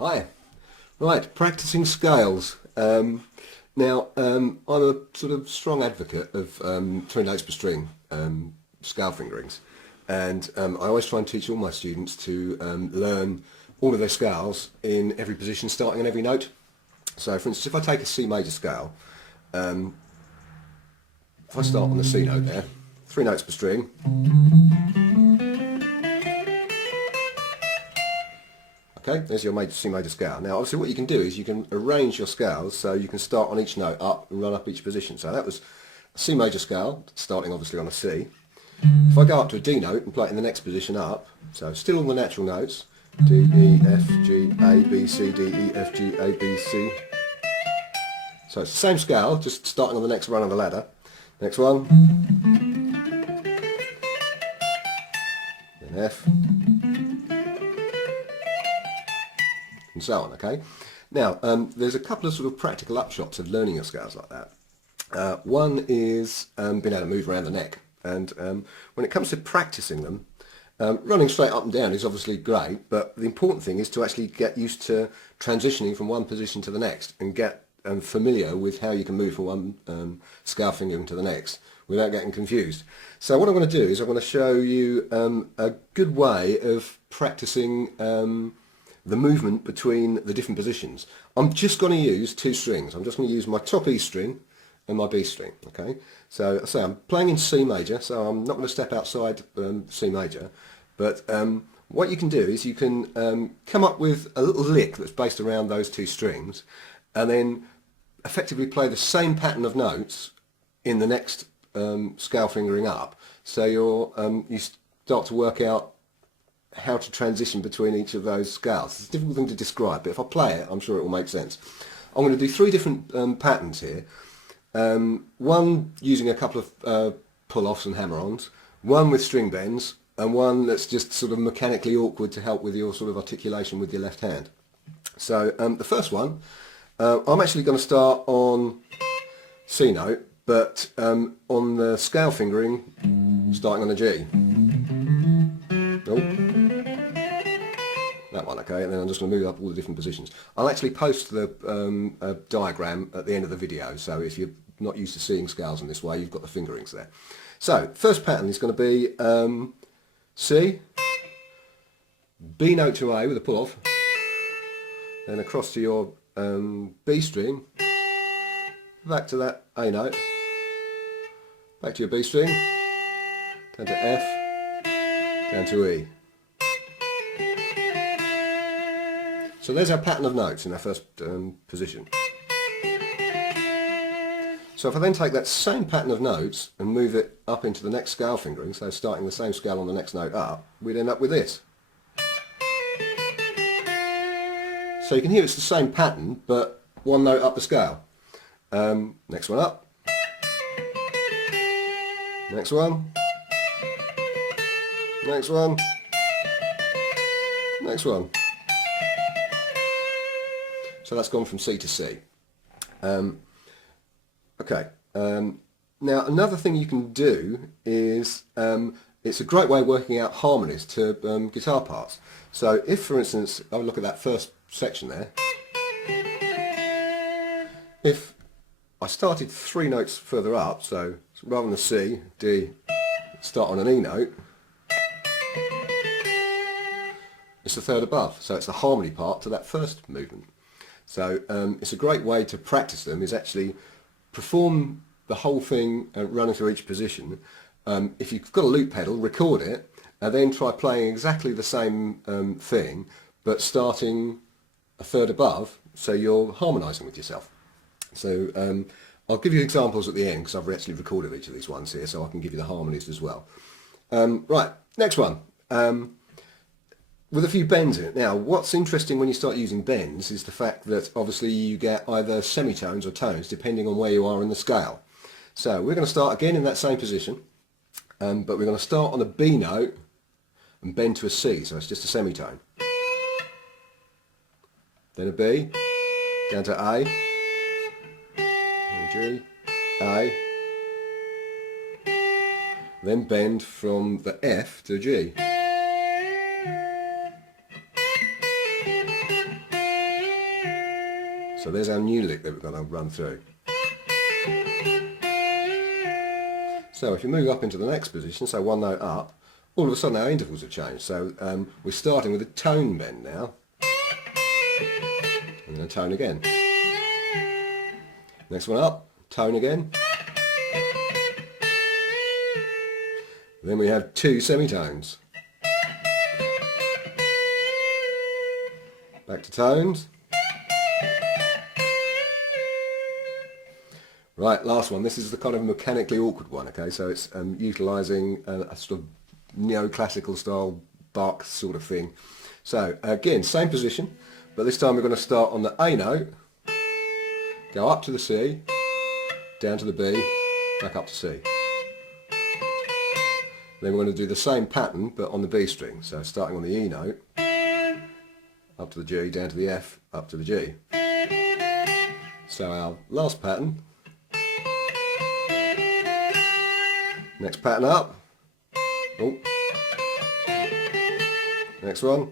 Hi. Right, practicing scales. I'm a sort of strong advocate of 20 notes per string scale fingerings, and I always try and teach all my students to learn all of their scales in every position, starting on every note. So, for instance, if I take a C major scale, if I start on the C note there, 3 notes per string. Okay, there's your C major scale. Now, obviously, what you can do is you can arrange your scales so you can start on each note up and run up each position. So that was a C major scale, starting obviously on a C. If I go up to a D note and play it in the next position up, so still all the natural notes, D, E, F, G, A, B, C, D, E, F, G, A, B, C. So it's the same scale, just starting on the next run of the ladder. Next one, then F, and so on, okay? Now, there's a couple of sort of practical upshots of learning your scales like that. One is being able to move around the neck. And when it comes to practicing them, running straight up and down is obviously great, but the important thing is to actually get used to transitioning from one position to the next and get familiar with how you can move from one scale fingering to the next without getting confused. So what I'm going to do is I'm going to show you a good way of practicing the movement between the different positions. I'm just going to use 2 strings. I'm just going to use my top E string and my B string. Okay, so I'm playing in C major, so I'm not going to step outside C major, but what you can do is you can come up with a little lick that's based around those 2 strings, and then effectively play the same pattern of notes in the next scale fingering up. So you start to work out how to transition between each of those scales. It's a difficult thing to describe, but if I play it, I'm sure it will make sense. I'm going to do 3 different patterns here. One using a couple of pull-offs and hammer-ons, one with string bends, and one that's just sort of mechanically awkward to help with your sort of articulation with your left hand. So the first one, I'm actually going to start on C note, but on the scale fingering, starting on a G. Oh. That one, okay, and then I'm just going to move up all the different positions. I'll actually post the diagram at the end of the video, so if you're not used to seeing scales in this way, you've got the fingerings there. So, first pattern is going to be C, B note to A with a pull-off, then across to your B string, back to that A note, back to your B string, down to F, down to E. So there's our pattern of notes in our first position. So if I then take that same pattern of notes and move it up into the next scale fingering, so starting the same scale on the next note up, we'd end up with this. So you can hear it's the same pattern, but one note up the scale. Next one up. Next one. Next one. Next one. So that's gone from C to C. Okay. Now another thing you can do is it's a great way of working out harmonies to guitar parts. So if, for instance, I would look at that first section there. If I started 3 notes further up, so rather than a C, D, start on an E note, it's the third above. So it's the harmony part to that first movement. So it's a great way to practice them, is actually perform the whole thing running through each position. If you've got a loop pedal, record it, and then try playing exactly the same thing, but starting a third above, so you're harmonising with yourself. So I'll give you examples at the end, because I've actually recorded each of these ones here, so I can give you the harmonies as well. Right, next one. With a few bends in it. Now, what's interesting when you start using bends is the fact that obviously you get either semitones or tones depending on where you are in the scale. So we're going to start again in that same position, but we're going to start on a B note and bend to a C, so it's just a semitone. Then a B, down to A, and G, A, then bend from the F to G. So there's our new lick that we're going to run through. So if you move up into the next position, so one note up, all of a sudden our intervals have changed. So we're starting with a tone bend now, and then a tone again. Next one up, tone again. Then we have two semitones. Back to tones. Right, last one. This is the kind of mechanically awkward one, okay? So it's utilising a sort of neoclassical style Bach sort of thing. So again, same position, but this time we're going to start on the A note, go up to the C, down to the B, back up to C. Then we're going to do the same pattern but on the B string. So starting on the E note, up to the G, down to the F, up to the G. So our last pattern, next pattern up, oh, next one,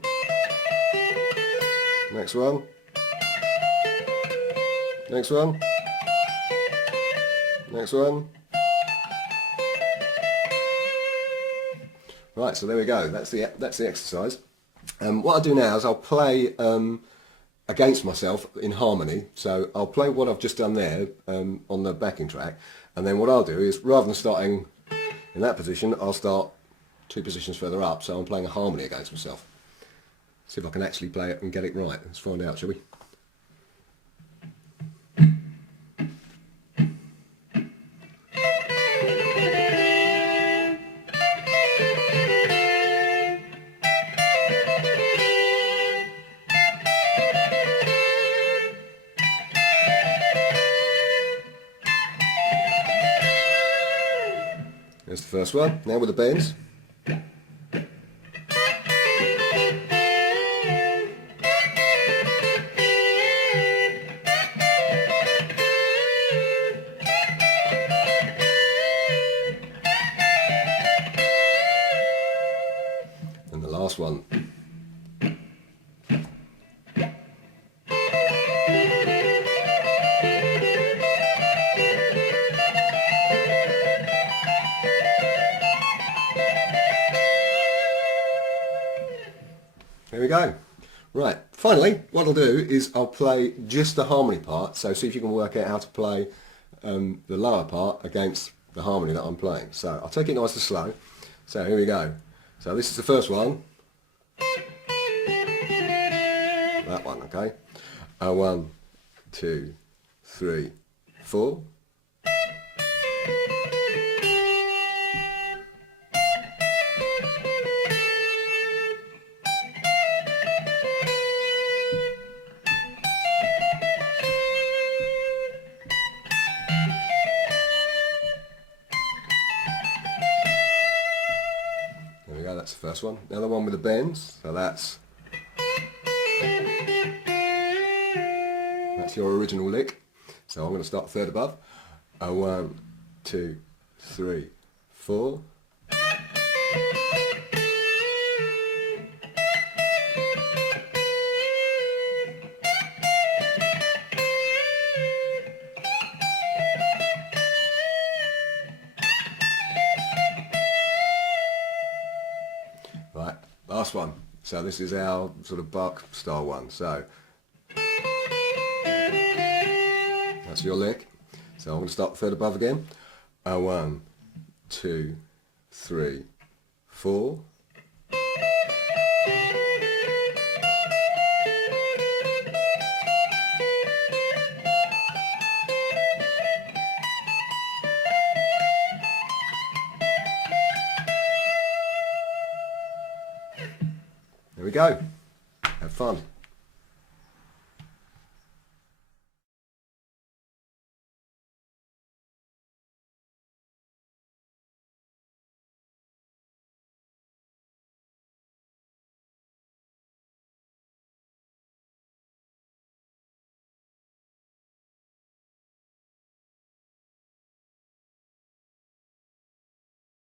next one, next one, next one. Right, so there we go. That's the exercise. What I'll do now is I'll play against myself in harmony. So I'll play what I've just done there on the backing track, and then what I'll do is, rather than starting in that position, I'll start two positions further up. So I'm playing a harmony against myself. See if I can actually play it and get it right. Let's find out, shall we? There's the first one. Now with the bends. And the last one. There we go. Right, finally, what I'll do is I'll play just the harmony part, so see if you can work out how to play the lower part against the harmony that I'm playing. So I'll take it nice and slow. So here we go. So this is the first one. That one, okay? 1, 2, 3, 4. There we go, that's the first one. Now the one with the bends, so that's your original lick. So I'm going to start third above. 1, 2, 3, 4. Right, last one. So this is our sort of Bach style one. So that's your lick. So I'm going to start third above again. 1, 2, 3, 4. There we go. Have fun.